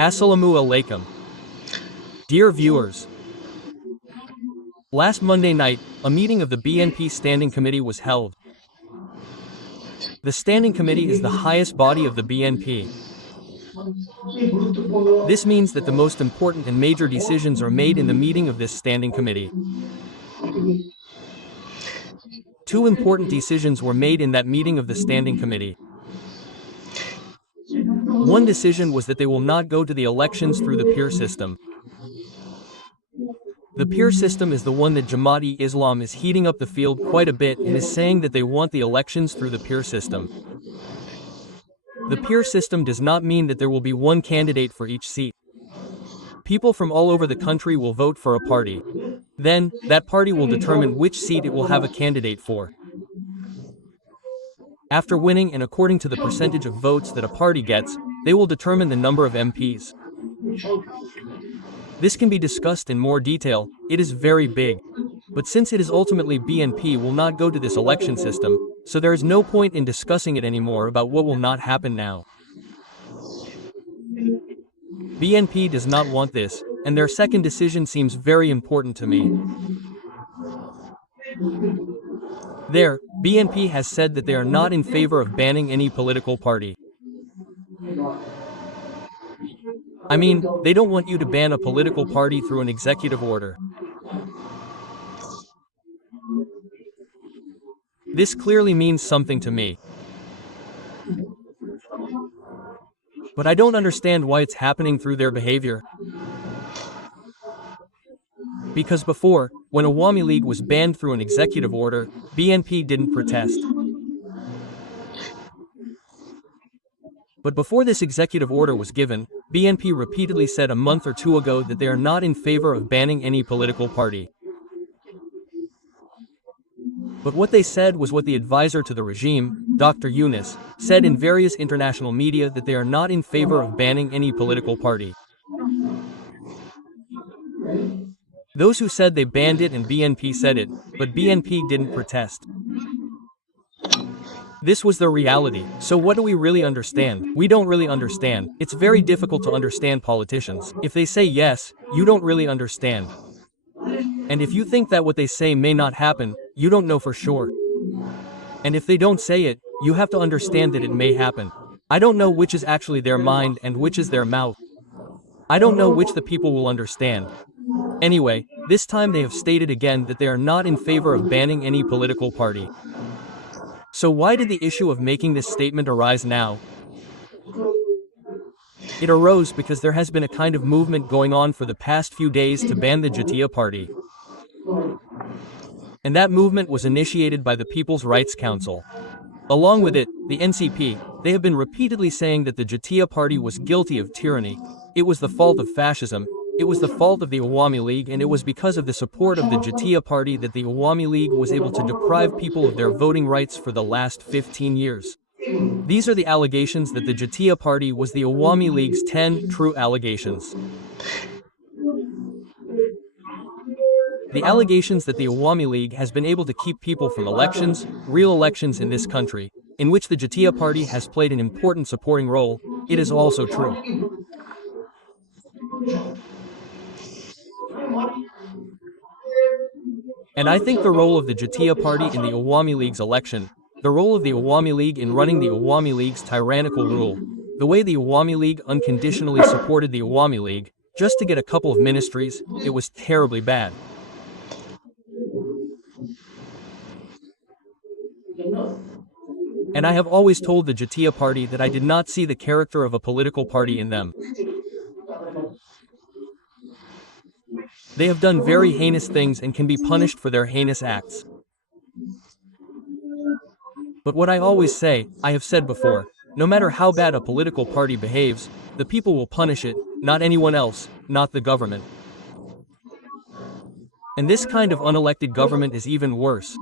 Assalamu alaikum. Dear viewers, last Monday night, a meeting of the BNP Standing Committee was held. The Standing Committee is the highest body of the BNP. This means that the most important and major decisions are made in the meeting of this Standing Committee. Two important decisions were made in that meeting of the Standing Committee. One decision was that they will not go to the elections through the peer system. The peer system is the one that Jamaat-e-Islam is heating up the field quite a bit and is saying that they want the elections through the peer system. The peer system does not mean that there will be one candidate for each seat. People from all over the country will vote for a party. Then, that party will determine which seat it will have a candidate for. After winning and according to the percentage of votes that a party gets, they will determine the number of MPs. This can be discussed in more detail, it is very big. But since it is ultimately BNP will not go to this election system, so there is no point in discussing it anymore about what will not happen now. BNP does not want this, and their second decision seems very important to me. There, BNP has said that they are not in favor of banning any political party. I mean, they don't want you to ban a political party through an executive order. This clearly means something to me. But I don't understand why it's happening through their behavior. Because before, when Awami League was banned through an executive order, BNP didn't protest. But before this executive order was given, BNP repeatedly said a month or two ago that they are not in favor of banning any political party. But what they said was what the advisor to the regime, Dr. Yunus, said in various international media that they are not in favor of banning any political party. Those who said they banned it and BNP said it, but BNP didn't protest. This was the reality. So what do we really understand? We don't really understand. It's very difficult to understand politicians. If they say yes, you don't really understand. And if you think that what they say may not happen, you don't know for sure. And if they don't say it, you have to understand that it may happen. I don't know which is actually their mind and which is their mouth. I don't know which the people will understand. Anyway, this time they have stated again that they are not in favor of banning any political party. So why did the issue of making this statement arise now? It arose because there has been a kind of movement going on for the past few days to ban the Jatiya Party. And that movement was initiated by the People's Rights Council. Along with it, the NCP, they have been repeatedly saying that the Jatiya Party was guilty of tyranny. It was the fault of fascism. It was the fault of the Awami League, and it was because of the support of the Jatiya Party that the Awami League was able to deprive people of their voting rights for the last 15 years. These are the allegations that the Jatiya Party was the Awami League's 10 true allegations. The allegations that the Awami League has been able to keep people from elections, real elections in this country, in which the Jatiya Party has played an important supporting role, it is also true. And I think the role of the Jatiya Party in the Awami League's election, the role of the Awami League in running the Awami League's tyrannical rule, the way the Awami League unconditionally supported the Awami League, just to get a couple of ministries, it was terribly bad. And I have always told the Jatiya Party that I did not see the character of a political party in them. They have done very heinous things and can be punished for their heinous acts. But what I always say, I have said before, no matter how bad a political party behaves, the people will punish it, not anyone else, not the government. And this kind of unelected government is even worse.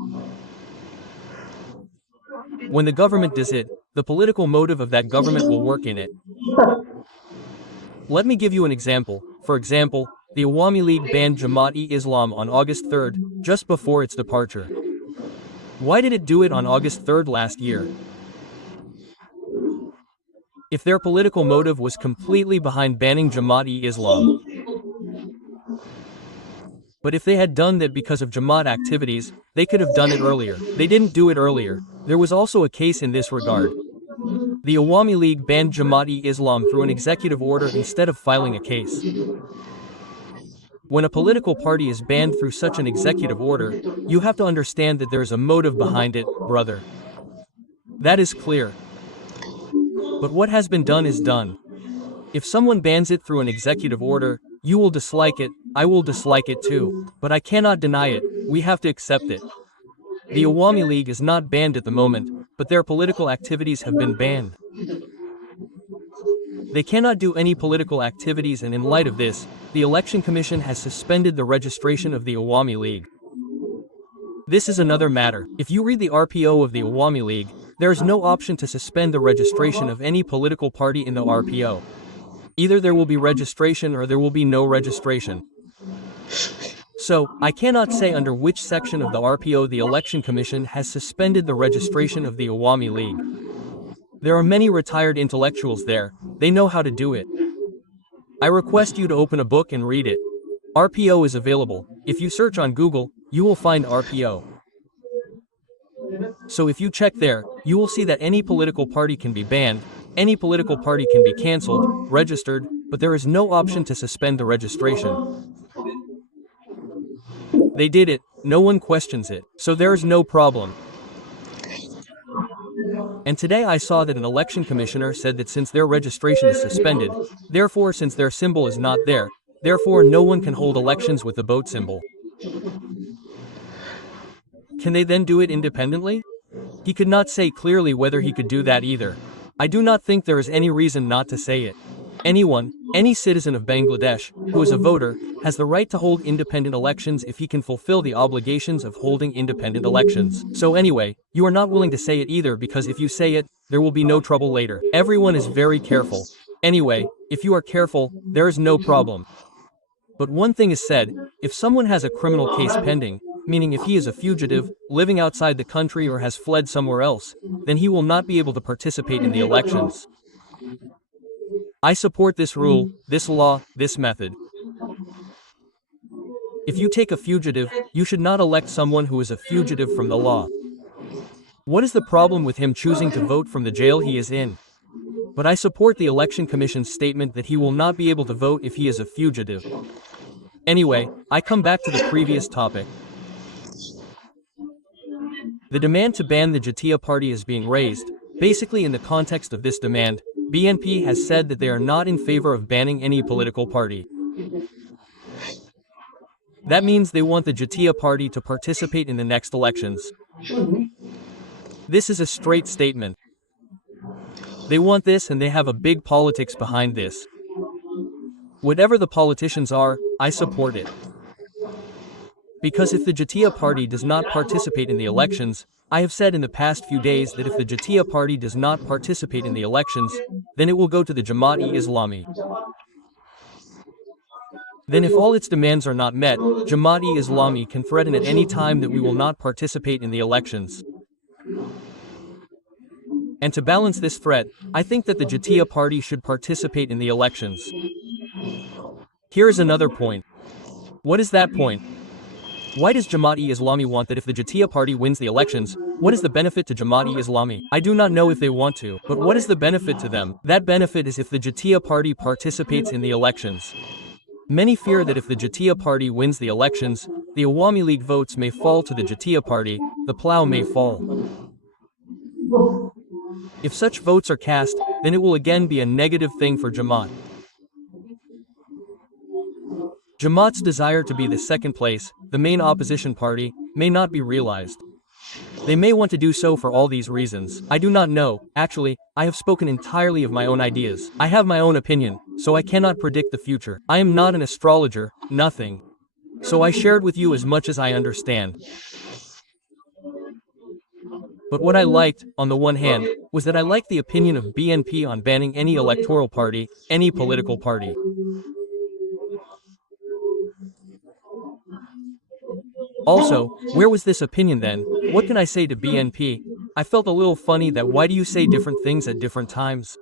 When the government does it, the political motive of that government will work in it. Let me give you an example. For example, the Awami League banned Jamaat-e-Islam on August 3rd, just before its departure. Why did it do it on August 3rd last year? if their political motive was completely behind banning Jamaat-e-Islam. But if they had done that because of Jamaat activities, they could have done it earlier. They didn't do it earlier. There was also a case in this regard. The Awami League banned Jamaat-e-Islam through an executive order instead of filing a case. When a political party is banned through such an executive order, you have to understand that there is a motive behind it, brother. That is clear. But what has been done is done. If someone bans it through an executive order, you will dislike it, I will dislike it too. But I cannot deny it, we have to accept it. The Awami League is not banned at the moment, but their political activities have been banned. They cannot do any political activities, and in light of this, the Election Commission has suspended the registration of the Awami League. This is another matter. If you read the RPO of the Awami League, there is no option to suspend the registration of any political party in the RPO. Either there will be registration or there will be no registration. So, I cannot say under which section of the RPO the Election Commission has suspended the registration of the Awami League. There are many retired intellectuals there, they know how to do it. I request you to open a book and read it. RPO is available. If you search on Google, you will find RPO. So if you check there, you will see that any political party can be banned, any political party can be cancelled, registered, but there is no option to suspend the registration. They did it, no one questions it, so there is no problem. And today I saw that an election commissioner said that since their registration is suspended, therefore since their symbol is not there, therefore no one can hold elections with the boat symbol. Can they then do it independently? He could not say clearly whether he could do that either. I do not think there is any reason not to say it. Anyone, any citizen of Bangladesh, who is a voter, has the right to hold independent elections if he can fulfill the obligations of holding independent elections. So anyway, you are not willing to say it either because if you say it, there will be no trouble later. Everyone is very careful. Anyway, if you are careful, there is no problem. But one thing is said, if someone has a criminal case pending, meaning if he is a fugitive, living outside the country or has fled somewhere else, then he will not be able to participate in the elections. I support this rule, this law, this method. If you take a fugitive, you should not elect someone who is a fugitive from the law. What is the problem with him choosing to vote from the jail he is in? But I support the Election Commission's statement that he will not be able to vote if he is a fugitive. Anyway, I come back to the previous topic. The demand to ban the Jatiya Party is being raised. Basically, in the context of this demand, BNP has said that they are not in favor of banning any political party. That means they want the Jatiya Party to participate in the next elections. This is a straight statement. They want this and they have a big politics behind this. Whatever the politicians are, I support it. Because if the Jatiya Party does not participate in the elections, I have said in the past few days that if the Jatiya Party does not participate in the elections, then it will go to the Jamaat-e-Islami. Then if all its demands are not met, Jamaat-e-Islami can threaten at any time that we will not participate in the elections. And to balance this threat, I think that the Jatiya Party should participate in the elections. Here is another point. What is that point? Why does Jamaat-e-Islami want that if the Jatiya Party wins the elections, what is the benefit to Jamaat-e-Islami? I do not know if they want to, but what is the benefit to them? That benefit is if the Jatiya Party participates in the elections. Many fear that if the Jatiya Party wins the elections, the Awami League votes may fall to the Jatiya Party, the plow may fall. If such votes are cast, then it will again be a negative thing for Jamaat. Jamaat's desire to be the second place, the main opposition party, may not be realized. They may want to do so for all these reasons. I do not know. Actually, I have spoken entirely of my own ideas. I have my own opinion, so I cannot predict the future. I am not an astrologer, nothing. So I shared with you as much as I understand. But what I liked, on the one hand, was that I liked the opinion of BNP on banning any electoral party, any political party. Also, where was this opinion then? What can I say to BNP? I felt a little funny that why do you say different things at different times?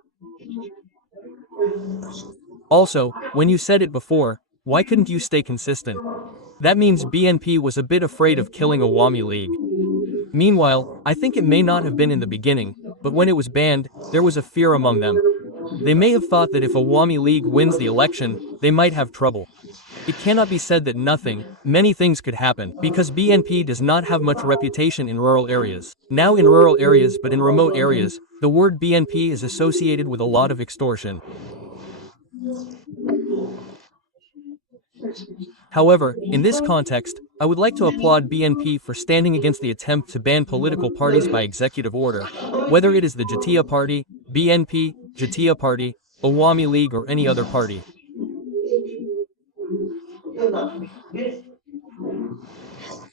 Also, when you said it before, why couldn't you stay consistent? That means BNP was a bit afraid of killing Awami League. Meanwhile, I think it may not have been in the beginning, but when it was banned, there was a fear among them. They may have thought that if Awami League wins the election, they might have trouble. It cannot be said that many things could happen, because BNP does not have much reputation in rural areas. Now in rural areas but in remote areas, the word BNP is associated with a lot of extortion. However, in this context, I would like to applaud BNP for standing against the attempt to ban political parties by executive order, whether it is the Jatiya Party, BNP, Jatiya Party, Awami League or any other party.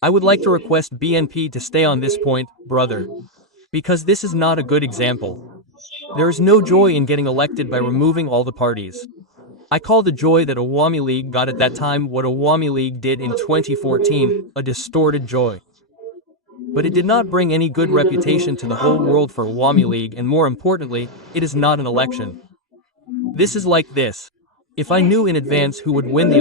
I would like to request BNP to stay on this point, brother. Because this is not a good example. There is no joy in getting elected by removing all the parties. I call the joy that Awami League got at that time what Awami League did in 2014, a distorted joy. But it did not bring any good reputation to the whole world for Awami League, and more importantly, it is not an election. This is like this. If I knew in advance who would win the